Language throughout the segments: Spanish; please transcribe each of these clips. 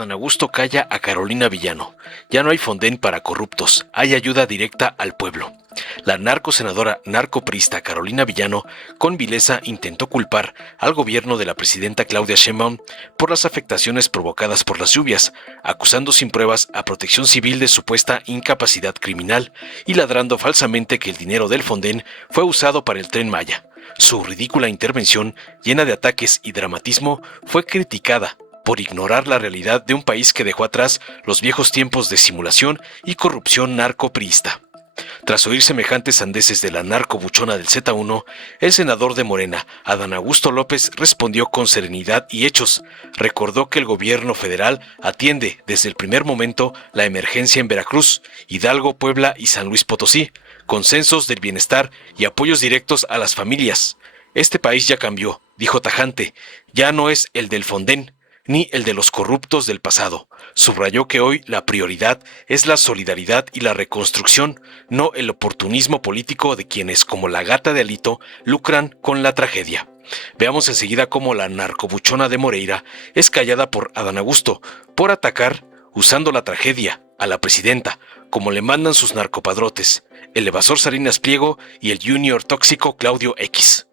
Adán Augusto calla a Carolina Villano. Ya no hay Fonden para corruptos, hay ayuda directa al pueblo. La narcosenadora narcopriista Carolina Villano con vileza intentó culpar al gobierno de la presidenta Claudia Sheinbaum por las afectaciones provocadas por las lluvias, acusando sin pruebas a Protección Civil de supuesta incapacidad criminal y ladrando falsamente que el dinero del Fonden fue usado para el Tren Maya. Su ridícula intervención, llena de ataques y dramatismo, fue criticada por ignorar la realidad de un país que dejó atrás los viejos tiempos de simulación y corrupción narcopriista. Tras oír semejantes sandeces de la narcobuchona del Z1, el senador de Morena, Adán Augusto López, respondió con serenidad y hechos. Recordó que el gobierno federal atiende desde el primer momento la emergencia en Veracruz, Hidalgo, Puebla y San Luis Potosí, consensos del bienestar y apoyos directos a las familias. Este país ya cambió, dijo tajante, ya no es el del Fonden, ni el de los corruptos del pasado. Subrayó que hoy la prioridad es la solidaridad y la reconstrucción, no el oportunismo político de quienes, como la gata de Alito, lucran con la tragedia. Veamos enseguida cómo la narcobuchona de Moreira es callada por Adán Augusto, por atacar, usando la tragedia, a la presidenta, como le mandan sus narcopadrotes, el evasor Salinas Pliego y el junior tóxico Claudio X.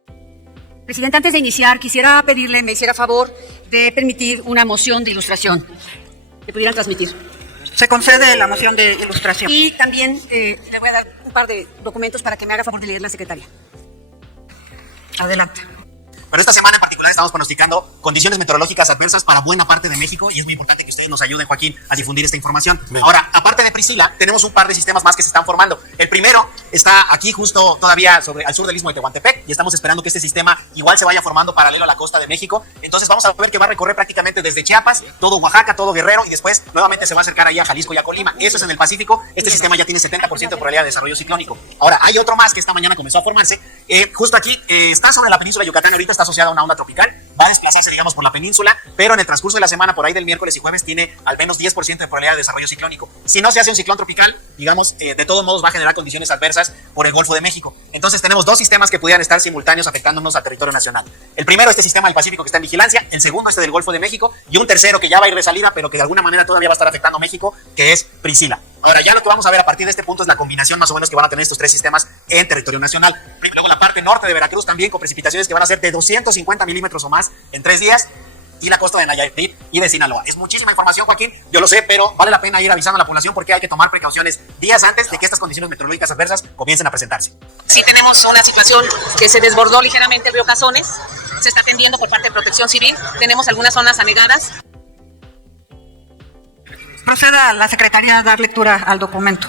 Presidente, antes de iniciar, quisiera pedirle, me hiciera favor de permitir una moción de ilustración. ¿Le pudieran transmitir? Se concede la moción de ilustración. Y también le voy a dar un par de documentos para que me haga favor de leer la secretaria. Adelante. Pero esta semana en particular estamos pronosticando condiciones meteorológicas adversas para buena parte de México y es muy importante que ustedes nos ayuden, Joaquín, a difundir esta información. Bien. Ahora, aparte de Priscila, tenemos un par de sistemas más que se están formando. El primero está aquí justo todavía al sur del Istmo de Tehuantepec y estamos esperando que este sistema igual se vaya formando paralelo a la costa de México. Entonces vamos a ver que va a recorrer prácticamente desde Chiapas, todo Oaxaca, todo Guerrero y después nuevamente se va a acercar ahí a Jalisco y a Colima. Eso es en el Pacífico. Este sistema ya tiene 70% de probabilidad de desarrollo ciclónico. Ahora, hay otro más que esta mañana comenzó a formarse. Justo aquí está sobre la península de Yucatán, ahorita está asociada a una onda tropical. Va a desplazarse, digamos, por la península, pero en el transcurso de la semana, por ahí del miércoles y jueves, tiene al menos 10% de probabilidad de desarrollo ciclónico. Si no se hace un ciclón tropical, digamos, de todos modos va a generar condiciones adversas por el Golfo de México. Entonces tenemos dos sistemas que pudieran estar simultáneos afectándonos al territorio nacional. El primero, este sistema del Pacífico que está en vigilancia. El segundo, este del Golfo de México. Y un tercero que ya va a ir de salida, pero que de alguna manera todavía va a estar afectando a México, que es Priscila. Ahora, ya lo que vamos a ver a partir de este punto es la combinación más o menos que van a tener estos tres sistemas en territorio nacional. Luego la parte norte de Veracruz también con precipitaciones que van a ser de 250 milímetros o más en 3 días. Y la costa de Nayarit y de Sinaloa. Es muchísima información, Joaquín, yo lo sé, pero vale la pena ir avisando a la población porque hay que tomar precauciones días antes de que estas condiciones meteorológicas adversas comiencen a presentarse. Sí tenemos una situación que se desbordó ligeramente el río Cazones, se está atendiendo por parte de Protección Civil, tenemos algunas zonas anegadas. Proceda la secretaria a dar lectura al documento.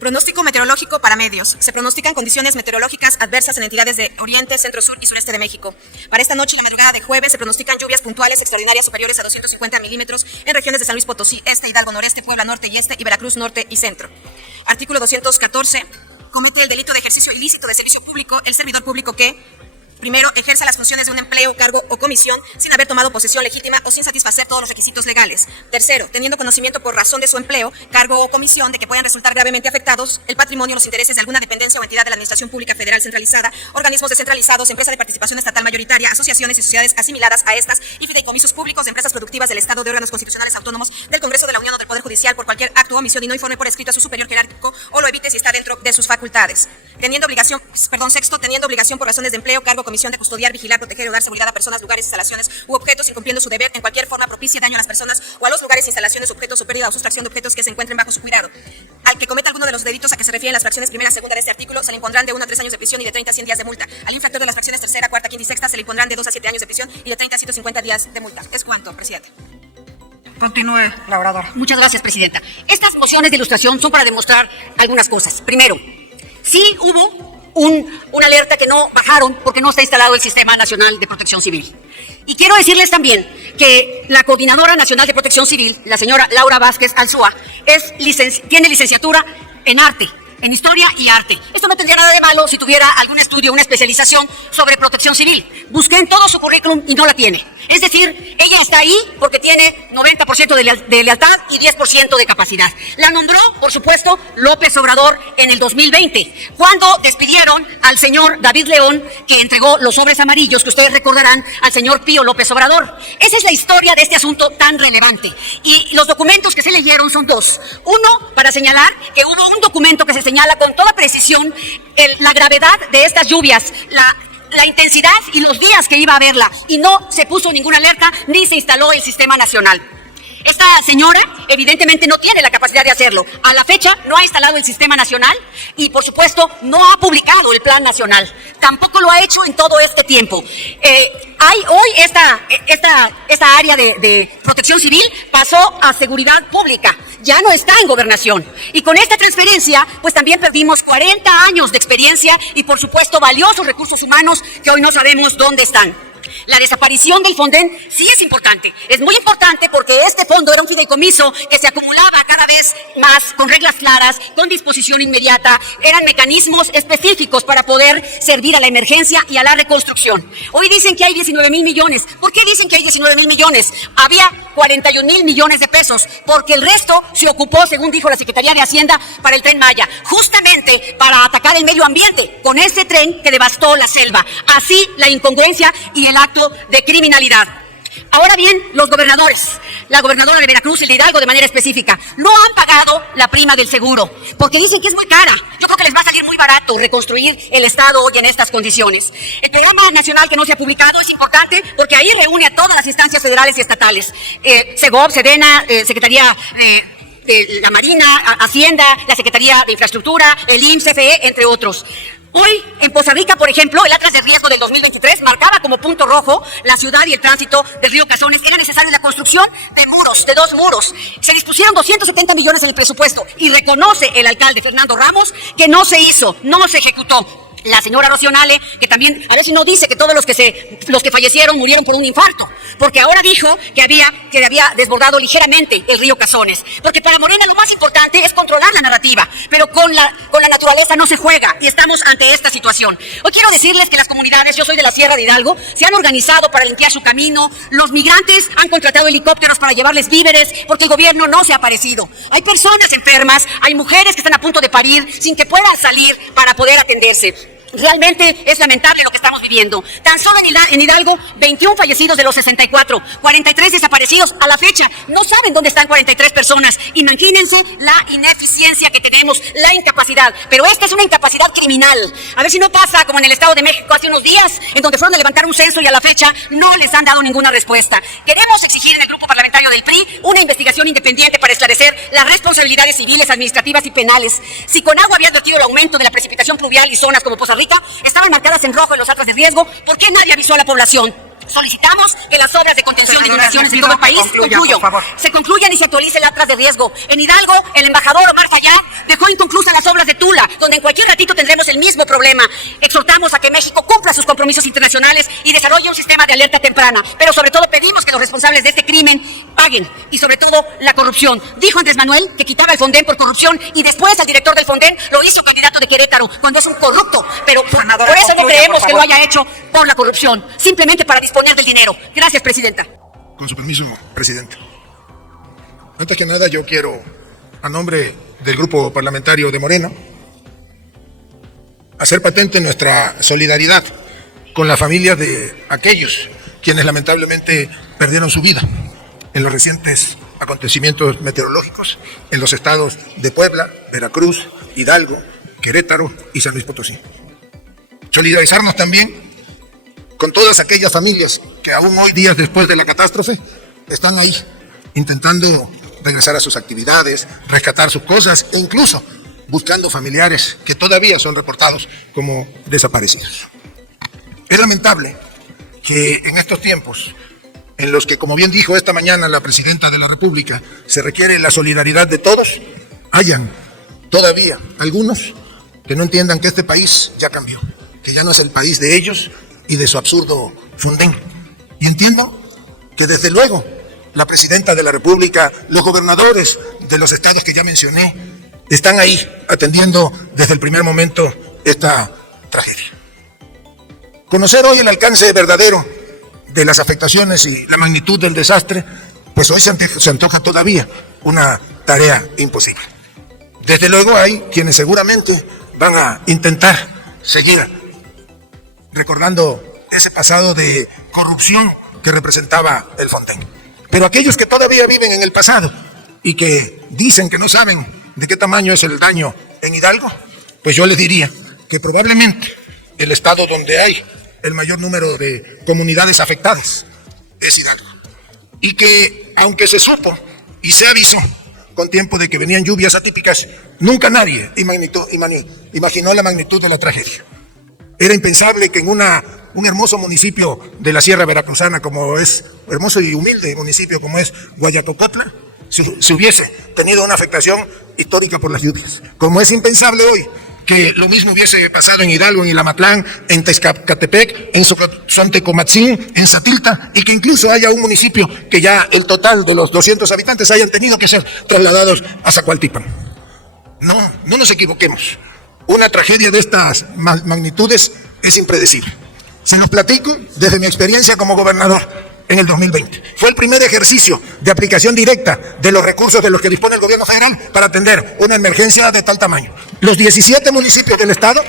Pronóstico meteorológico para medios. Se pronostican condiciones meteorológicas adversas en entidades de Oriente, Centro, Sur y Sureste de México. Para esta noche y la madrugada de jueves se pronostican lluvias puntuales extraordinarias superiores a 250 milímetros en regiones de San Luis Potosí, Este, Hidalgo, Noreste, Puebla, Norte y Este y Veracruz, Norte y Centro. Artículo 214. Comete el delito de ejercicio ilícito de servicio público el servidor público que... Primero, ejerza las funciones de un empleo, cargo o comisión sin haber tomado posesión legítima o sin satisfacer todos los requisitos legales. Tercero, teniendo conocimiento por razón de su empleo, cargo o comisión de que puedan resultar gravemente afectados el patrimonio o los intereses de alguna dependencia o entidad de la Administración Pública Federal centralizada, organismos descentralizados, empresa de participación estatal mayoritaria, asociaciones y sociedades asimiladas a estas y fideicomisos públicos de empresas productivas del Estado, de órganos constitucionales autónomos, del Congreso de la Unión o del Poder Judicial por cualquier acto o omisión y no informe por escrito a su superior jerárquico o lo evite si está dentro de sus facultades. Sexto, teniendo obligación por razones de empleo, cargo, comisión de custodiar, vigilar, proteger o dar seguridad a personas, lugares, instalaciones u objetos, incumpliendo su deber en cualquier forma propicie daño a las personas o a los lugares, instalaciones, objetos o pérdida o sustracción de objetos que se encuentren bajo su cuidado. Al que cometa alguno de los delitos a que se refieren las fracciones primera y segunda de este artículo, se le impondrán de 1 a 3 años de prisión y de 30 a 100 días de multa. Al infractor de las fracciones tercera, cuarta, quinta y sexta, se le impondrán de 2 a 7 años de prisión y de 30 a 150 días de multa. Es cuanto, presidente. Continúe, la oradora. Muchas gracias, presidenta. Estas mociones de ilustración son para demostrar algunas cosas. Primero, sí hubo una alerta que no bajaron porque no está instalado el Sistema Nacional de Protección Civil. Y quiero decirles también que la Coordinadora Nacional de Protección Civil, la señora Laura Vázquez Alzúa, tiene licenciatura en arte, en historia y arte. Esto no tendría nada de malo si tuviera algún estudio, una especialización sobre protección civil. Busqué en todo su currículum y no la tiene. Es decir, ella está ahí porque tiene 90% de lealtad y 10% de capacidad. La nombró, por supuesto, López Obrador en el 2020, cuando despidieron al señor David León, que entregó los sobres amarillos que ustedes recordarán al señor Pío López Obrador. Esa es la historia de este asunto tan relevante. Y los documentos que se leyeron son dos. Uno, para señalar que hubo un documento que se señala con toda precisión la gravedad de estas lluvias, la intensidad y los días que iba a haberla, y no se puso ninguna alerta ni se instaló el sistema nacional. Esta señora evidentemente no tiene la capacidad de hacerlo. A la fecha no ha instalado el sistema nacional y por supuesto no ha publicado el plan nacional. Tampoco lo ha hecho en todo este tiempo. Hay hoy esta área de protección civil pasó a seguridad pública. Ya no está en gobernación. Y con esta transferencia, pues también perdimos 40 años de experiencia y por supuesto valiosos recursos humanos que hoy no sabemos dónde están. La desaparición del Fonden sí es importante. Es muy importante porque este fondo era un fideicomiso que se acumulaba cada vez más con reglas claras, con disposición inmediata. Eran mecanismos específicos para poder servir a la emergencia y a la reconstrucción. Hoy dicen que hay 19,000 millones. ¿Por qué dicen que hay 19,000 millones? Había 41,000 millones de pesos, porque el resto se ocupó, según dijo la Secretaría de Hacienda, para el Tren Maya, justamente para atacar el medio ambiente con ese tren que devastó la selva. Así la incongruencia y el acto de criminalidad. Ahora bien, los gobernadores, la gobernadora de Veracruz y de Hidalgo de manera específica, no han pagado la prima del seguro, porque dicen que es muy cara. Yo creo que les va a salir muy barato reconstruir el Estado hoy en estas condiciones. El programa nacional que no se ha publicado es importante porque ahí reúne a todas las instancias federales y estatales. Segov, Sedena, Secretaría de la Marina, Hacienda, la Secretaría de Infraestructura, el IMSS, CFE, entre otros. Hoy, en Poza Rica, por ejemplo, el Atlas de Riesgo del 2023 marcaba como punto rojo la ciudad y el tránsito del río Cazones. Era necesaria la construcción de muros, de 2 muros. Se dispusieron 270 millones en el presupuesto y reconoce el alcalde Fernando Ramos que no se hizo, no se ejecutó. La señora Rocío Nale, que también a ver si no dice que todos los que fallecieron murieron por un infarto, porque ahora dijo que había desbordado ligeramente el río Cazones, porque para Morena lo más importante es controlar la narrativa, pero con la naturaleza no se juega y estamos ante esta situación. Hoy quiero decirles que las comunidades, yo soy de la Sierra de Hidalgo, se han organizado para limpiar su camino, los migrantes han contratado helicópteros para llevarles víveres, porque el gobierno no se ha aparecido. Hay personas enfermas, hay mujeres que están a punto de parir sin que puedan salir para poder atenderse. Realmente es lamentable lo que estamos viviendo. Tan solo en Hidalgo, 21 fallecidos de los 64, 43 desaparecidos. A la fecha, no saben dónde están 43 personas. Imagínense la ineficiencia que tenemos, la incapacidad. Pero esta es una incapacidad criminal. A ver si no pasa como en el Estado de México hace unos días, en donde fueron a levantar un censo y a la fecha no les han dado ninguna respuesta. Queremos exigir en el grupo parlamentario del PRI una investigación independiente para esclarecer las responsabilidades civiles, administrativas y penales. Si Conagua había advertido el aumento de la precipitación pluvial y zonas como Poza Rica estaban marcadas en rojo en los atlas de riesgo, ¿por qué nadie avisó a la población? Solicitamos que las obras de contención de inundaciones en todo el país se concluyan y se actualice el atlas de riesgo. En Hidalgo, el embajador Omar Fayad dejó inconclusas las obras de Tula, donde en cualquier ratito tendremos el mismo problema. Exhortamos a que México cumpla sus compromisos internacionales y desarrolle un sistema de alerta temprana, pero sobre todo pedimos que los responsables de este crimen paguen, y sobre todo la corrupción. Dijo Andrés Manuel que quitaba el Fonden por corrupción y después al director del Fonden lo hizo candidato de Querétaro, cuando es un corrupto, pero por eso no creemos que lo haya hecho por la corrupción, simplemente para disponer del dinero. Gracias, presidenta. Con su permiso, presidente. Antes que nada, yo quiero, a nombre del grupo parlamentario de Morena, hacer patente nuestra solidaridad con las familias de aquellos quienes lamentablemente perdieron su vida en los recientes acontecimientos meteorológicos en los estados de Puebla, Veracruz, Hidalgo, Querétaro y San Luis Potosí. Solidarizarnos también con todas aquellas familias que aún hoy, días después de la catástrofe, están ahí intentando regresar a sus actividades, rescatar sus cosas e incluso buscando familiares que todavía son reportados como desaparecidos. Es lamentable que en estos tiempos, en los que, como bien dijo esta mañana la Presidenta de la República, se requiere la solidaridad de todos, hayan todavía algunos que no entiendan que este país ya cambió, que ya no es el país de ellos y de su absurdo Fonden. Y entiendo que desde luego la Presidenta de la República, los gobernadores de los estados que ya mencioné, están ahí atendiendo desde el primer momento esta tragedia. Conocer hoy el alcance verdadero de las afectaciones y la magnitud del desastre, pues hoy se antoja todavía una tarea imposible. Desde luego hay quienes seguramente van a intentar seguir recordando ese pasado de corrupción que representaba el Fontén. Pero aquellos que todavía viven en el pasado y que dicen que no saben de qué tamaño es el daño en Hidalgo, pues yo les diría que probablemente el estado donde hay el mayor número de comunidades afectadas es Hidalgo. Y que aunque se supo y se avisó con tiempo de que venían lluvias atípicas, nunca nadie imaginó la magnitud de la tragedia. Era impensable que en un hermoso municipio de la Sierra Veracruzana, como es, hermoso y humilde municipio como es Guayacocotla, se hubiese tenido una afectación histórica por las lluvias. Como es impensable hoy que lo mismo hubiese pasado en Hidalgo, en Ilamatlán, en Tezcatepec, en Sontecomatzin, en Satilta, y que incluso haya un municipio que ya el total de los 200 habitantes hayan tenido que ser trasladados a Zacualtipan. No nos equivoquemos. Una tragedia de estas magnitudes es impredecible. Se los platico desde mi experiencia como gobernador en el 2020. Fue el primer ejercicio de aplicación directa de los recursos de los que dispone el gobierno federal para atender una emergencia de tal tamaño. Los 17 municipios del estado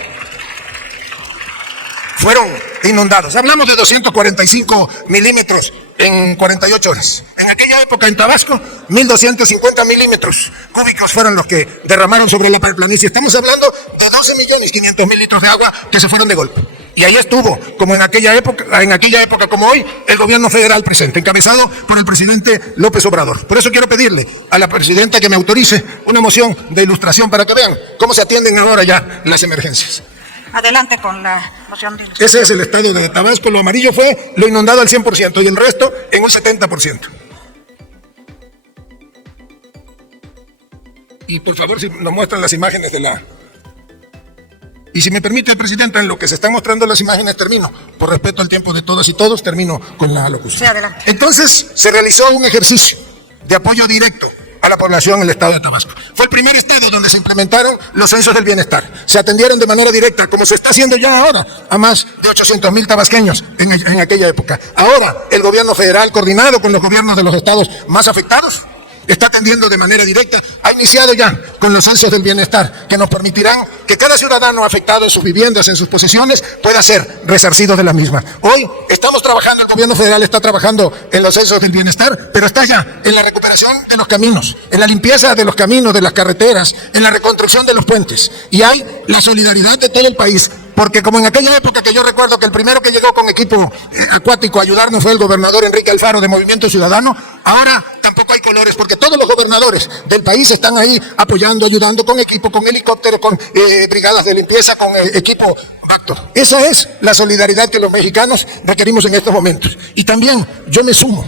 fueron inundados. Hablamos de 245 milímetros en 48 horas. En aquella época en Tabasco, 1.250 milímetros cúbicos fueron los que derramaron sobre la planicie. Estamos hablando de 12.500.000 litros de agua que se fueron de golpe. Y ahí estuvo, como en aquella época como hoy, el gobierno federal presente, encabezado por el presidente López Obrador. Por eso quiero pedirle a la presidenta que me autorice una moción de ilustración para que vean cómo se atienden ahora ya las emergencias. Adelante con la moción de ilustración. Ese es el estado de Tabasco. Lo amarillo fue lo inundado al 100% y el resto en un 70%. Y por favor, si nos muestran las imágenes de la... Y si me permite, Presidenta, en lo que se están mostrando las imágenes termino. Por respeto al tiempo de todas y todos, termino con la locución. Sí, adelante. Entonces, se realizó un ejercicio de apoyo directo a la población en el estado de Tabasco. Fue el primer estado donde se implementaron los censos del bienestar. Se atendieron de manera directa, como se está haciendo ya ahora, a más de 800,000 tabasqueños en aquella época. Ahora, el gobierno federal, coordinado con los gobiernos de los estados más afectados, está atendiendo de manera directa, ha iniciado ya con los censos del bienestar, que nos permitirán que cada ciudadano afectado en sus viviendas, en sus posesiones, pueda ser resarcido de la misma. Hoy estamos trabajando, el gobierno federal está trabajando en los censos del bienestar, pero está ya en la recuperación de los caminos, en la limpieza de los caminos, de las carreteras, en la reconstrucción de los puentes. Y hay la solidaridad de todo el país, porque como en aquella época que yo recuerdo que el primero que llegó con equipo acuático a ayudarnos fue el gobernador Enrique Alfaro de Movimiento Ciudadano, ahora tampoco hay colores, porque todos los gobernadores del país están ahí apoyando, ayudando con equipo, con helicóptero, con brigadas de limpieza, con equipo Bactor. Esa es la solidaridad que los mexicanos requerimos en estos momentos. Y también yo me sumo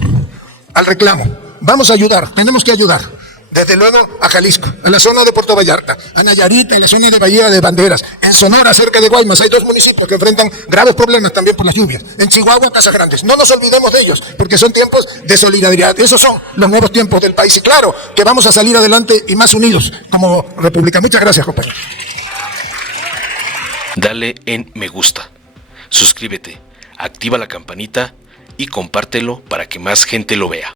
al reclamo. Vamos a ayudar, tenemos que ayudar. Desde luego a Jalisco, a la zona de Puerto Vallarta, a Nayarit, en la zona de Bahía de Banderas, en Sonora, cerca de Guaymas, hay 2 municipios que enfrentan graves problemas también por las lluvias. En Chihuahua, Casas Grandes. No nos olvidemos de ellos, porque son tiempos de solidaridad. Esos son los nuevos tiempos del país. Y claro, que vamos a salir adelante y más unidos como República. Muchas gracias, compañero. Dale en me gusta, suscríbete, activa la campanita y compártelo para que más gente lo vea.